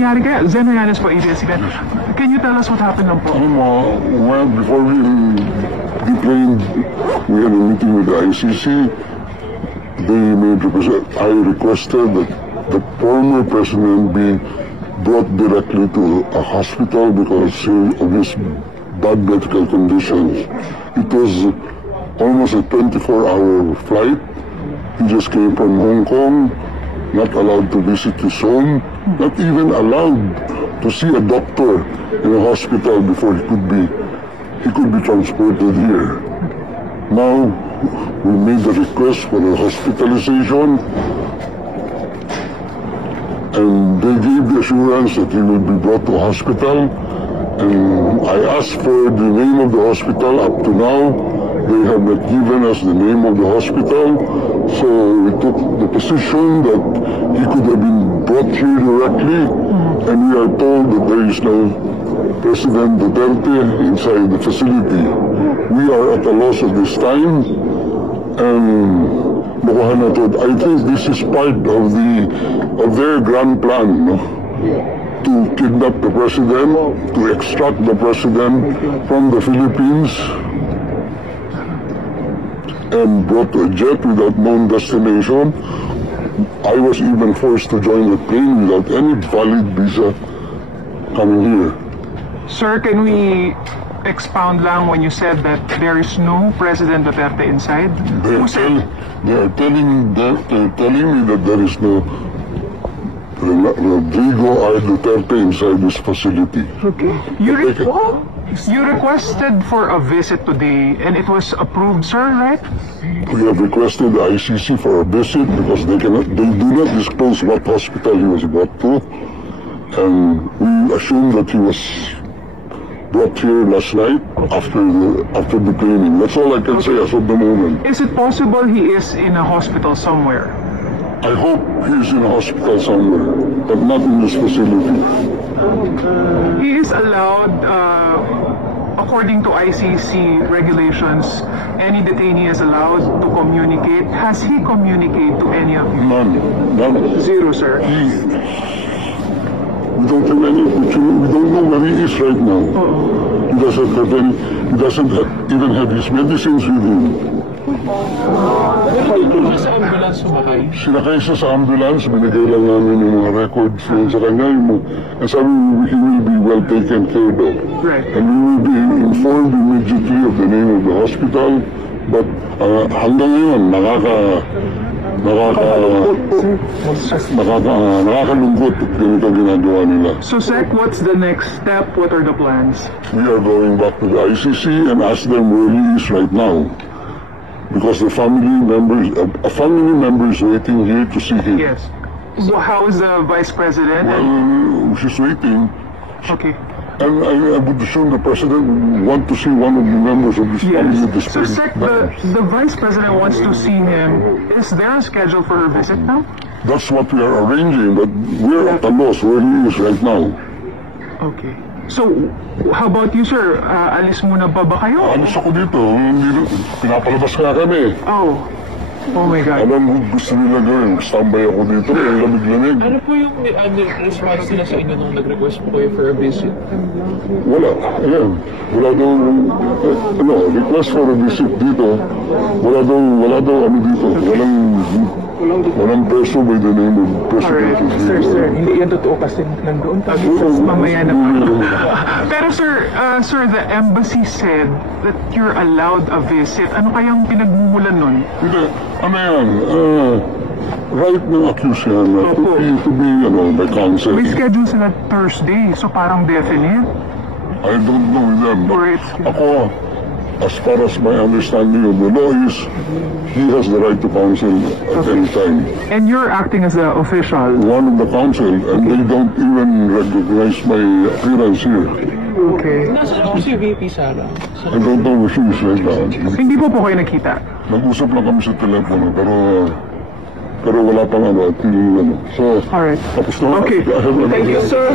nangyari kaya? Zeno Llanes po, ABS-CBN. Can you tell us what happened lang po? Well, before we deplaned, we had a meeting with the ICC. I requested that the former president be brought directly to a hospital because of his bad medical conditions. It was almost a 24-hour flight. He just came from Hong Kong, not allowed to visit his home, not even allowed to see a doctor in a hospital before he could be transported here. Now, we made the request for a hospitalization, and they gave the assurance that he will be brought to a hospital. And I asked for the name of the hospital. Up to now, they have not given us the name of the hospital. So we took the position that he could have been brought here directly, and we are told that there is no President Duterte inside the facility. We are at a loss at this time, and I think this is part of their grand plan, no? To kidnap the president, to extract the president from the Philippines, and brought to a jet without known destination. I was even forced to join the plane without any valid visa coming here. Sir, can we expound lang when you said that there is no President Duterte inside? They are telling me that there is no Rodrigo R. Duterte inside this facility. Okay. You requested for a visit today and it was approved, sir, right? We have requested the ICC for a visit because they do not disclose what hospital he was brought to, and we assume that he was brought here last night after the training. That's all I can say as of the moment. Is it possible he is in a hospital somewhere? I hope he is in a hospital somewhere, but not in this facility. He is allowed, according to ICC regulations, any detainee is allowed to communicate. Has he communicated to any of you? None. Zero, sir. We don't have any opportunity. We don't know where he is right now. He doesn't even have his medicines with him. Sinakay siya sa ambulance, binigay lang namin yung mga records sa kanya, and sabi he will be well taken care of. Right. And we will be informed immediately of the name of the hospital, but hanggang ngayon, nakakalungkot at ganito ginagawa nila. So, Sec, what's the next step? What are the plans? We are going back to the ICC and ask them where he is right now. Because a family member is waiting here to see him. Yes. Well, how is the Vice President? Well, she's waiting. Okay. And I would assume the President would want to see one of the members of this family at this So, Sec, the Vice President wants to see him. Is there a schedule for her visit now? That's what we are arranging, but we're at a loss where he is right now. Okay. So, how about you, sir? Alis muna ba kayo? Alis ako dito. Pinapalabas nga kami. Oh my God. Alam mo, gusto nila gawin. Standby ako dito. Ang lamig-lamig. Ano po yung response nila sa inyo nung nag-request po kayo for a visit? Wala. Ayan. Wala daw, request for a visit dito. Wala daw dito. Walang preso by the name of President. Alright, sir, hindi yan totoo kasi nandoon tayo mamaya na Pero sir, the embassy said that you're allowed a visit. Ano kayang pinagmumulan nun? Hindi. Ano yan? Right ng accused yan to be by counsel. May schedule sila Thursday, so parang definite. I don't know them. Or Ako, as far as my understanding of the law is, he has the right to counsel at any time. And you're acting as the official? One of the counsel, and they don't even recognize my appearance here. Okay. Nasaan po si VP Sara? I don't know where she is right now. Hindi po kayo nakita? Nag-usap lang kami sa telepono, pero wala pang So, alright. tapos na. Okay. Thank you, sir.